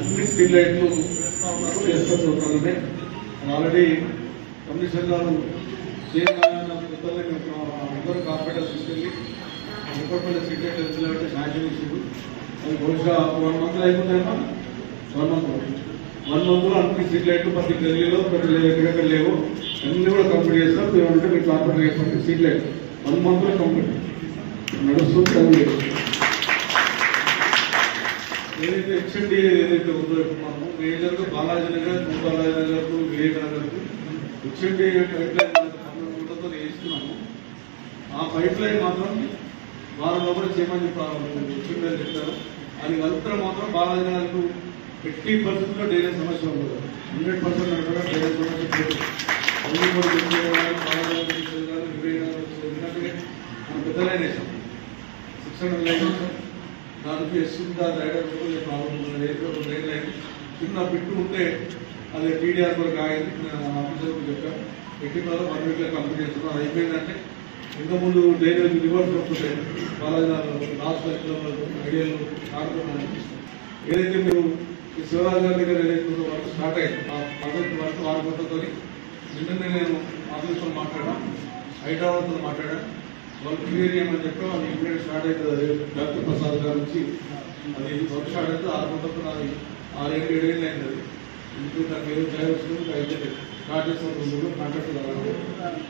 అన్ని స్ట్రీట్ లైట్లు వేసుకొచ్చుకుంటానే already commissioner గారు అందరూ కార్పొరేటర్స్ తీసుకెళ్ళి ముప్పటిపల్లి స్ట్రీట్ లైట్ తెలిసినట్టు శాంక్షన్ ఇచ్చిండు. అది బహుశా 1 మంత్ అయిపోతాయమ్మా. 1 మంత్లో అన్ని స్ట్రీట్ లైట్లు ప్రతి గల్లీలో ప్రతి ఎక్కడెక్కడ లేవు అన్ని కూడా కంప్లీట్ చేస్తారు. ఏమంటే మీ కార్పొరేటర్ చెప్పండి స్ట్రీట్ లైట్ 1 మంత్లో కంప్లీట్ నడుస్తుంది. ఏదైతే హెచ్ఎండి ఏదైతే ఉందో మనము మేజర్గా బాలాజీ నగర్, బాలాజీ నగర్కు, వివేకానగర్కు హెచ్ఎండి పైప్ లైన్ ఉండతో వేస్తున్నాము. ఆ పైప్ లైన్ మాత్రం వారం లోపల చేయమని హెచ్ఎండి చెప్తారు. అది అంతా మాత్రం బాలాజీ నగర్కు 80% డ్రైనేజ్ సమస్య ఉండదు. 100% నడవడం డ్రైనేజ్ సమస్య లేదు. అన్ని కూడా వివేకానగర్ మనం పెద్ద లైన్ వేసాం 600 లైన్ వేసాం. దానికి ఎస్సుందా రైడర్ లైన్ లైన్ చిన్న బిట్టు ఉంటే అది టీడీఆర్ కూడా కాయింది. ఆఫీసర్కు చెప్పాం 80% 1 వీక్లో కంప్లీట్ చేస్తున్నాం. అది అయిపోయిందంటే ఇంతకుముందు డ్రైనేజ్ రివర్స్ వస్తుంటాయి బాలాజీ లాస్ట్ ఐడియాలు ఆడుతున్నాను. ఏదైతే మీరు ఈ శివరాజు గారి దగ్గర ఏదైతే వర్క్ స్టార్ట్ అయింది ఆ పద్ధతి వర్క్ వాడుకుంటతో నిన్ననే నేను ఆఫీస్తో మాట్లాడాను, హైదరాబాద్తో మాట్లాడాను. వర్క్ క్లియర్ చేయమని చెప్పి అది ఇమీడియట్ స్టార్ట్ అవుతుంది. డాక్టర్ ప్రసాద్ గారి నుంచి అది వర్క్ స్టార్ట్ అవుతుంది. 6 గంటలకు నాది 6-7 ఏళ్ళు అయింది. అది ఇంట్లో నాకు ఏదో చేయవచ్చు అయితే స్టార్ట్ చేసిన కాంట్రాక్ట్ వెళ్ళిపోతారు.